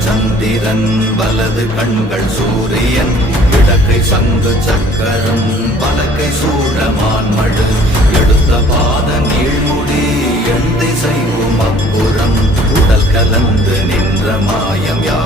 சந்திரன் வலது கண்கள் சூரியன் இடக்கை சங்கு சக்கரம் வலக்கை சூழமான் மழு எடுத்த பாத நீழ்முடி எண் திசைவும் அப்புறம் உடல் கலந்து நின்ற மாயம் யார்?